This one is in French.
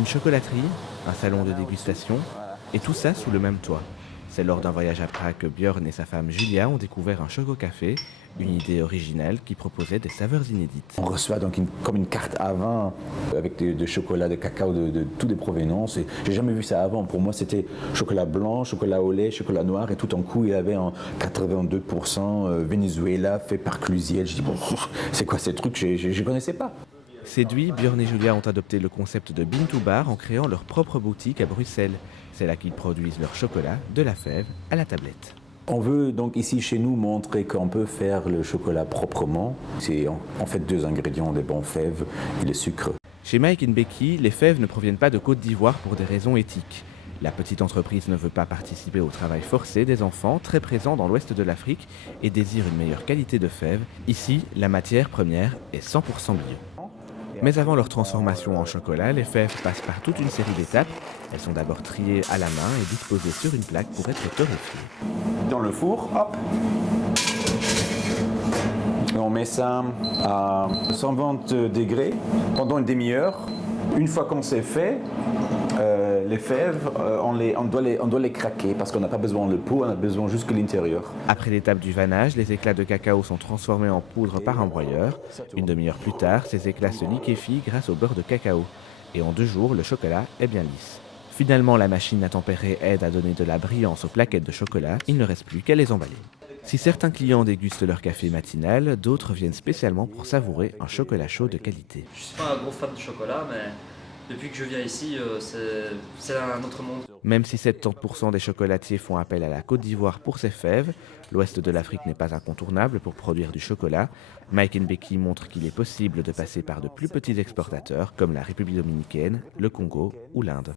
Une chocolaterie, un salon de dégustation, et tout ça sous le même toit. C'est lors d'un voyage à Prague que Björn et sa femme Julia ont découvert un choco-café, une idée originale qui proposait des saveurs inédites. On reçoit donc comme une carte à vin avec de chocolat, de cacao de toutes les provenances. Et j'ai jamais vu ça avant. Pour moi, c'était chocolat blanc, chocolat au lait, chocolat noir. Et tout en coup, il y avait en 82% Venezuela fait par Clusiel. Je dis, bon, c'est quoi ces trucs? Je ne connaissais pas. Séduits, Björn et Julia ont adopté le concept de Bean to Bar en créant leur propre boutique à Bruxelles. C'est là qu'ils produisent leur chocolat, de la fève à la tablette. On veut donc ici chez nous montrer qu'on peut faire le chocolat proprement. C'est en fait deux ingrédients, les bons fèves et le sucre. Chez Mike Becky, les fèves ne proviennent pas de Côte d'Ivoire pour des raisons éthiques. La petite entreprise ne veut pas participer au travail forcé des enfants très présents dans l'ouest de l'Afrique et désire une meilleure qualité de fèves. Ici, la matière première est 100% bio. Mais avant leur transformation en chocolat, les fèves passent par toute une série d'étapes. Elles sont d'abord triées à la main et disposées sur une plaque pour être torréfiées. Dans le four, hop. Et on met ça à 120 degrés pendant une demi-heure. Une fois qu'on s'est fait, les fèves, on doit les craquer parce qu'on n'a pas besoin de peau, on a besoin juste que l'intérieur. Après l'étape du vannage, les éclats de cacao sont transformés en poudre par un broyeur. Une demi-heure plus tard, ces éclats se liquéfient grâce au beurre de cacao. Et en 2 jours, le chocolat est bien lisse. Finalement, la machine à tempérer aide à donner de la brillance aux plaquettes de chocolat. Il ne reste plus qu'à les emballer. Si certains clients dégustent leur café matinal, d'autres viennent spécialement pour savourer un chocolat chaud de qualité. Je suis pas un gros fan de chocolat, mais depuis que je viens ici, c'est un autre monde. Même si 70% des chocolatiers font appel à la Côte d'Ivoire pour ses fèves, l'ouest de l'Afrique n'est pas incontournable pour produire du chocolat. Mike Becky montre qu'il est possible de passer par de plus petits exportateurs comme la République dominicaine, le Congo ou l'Inde.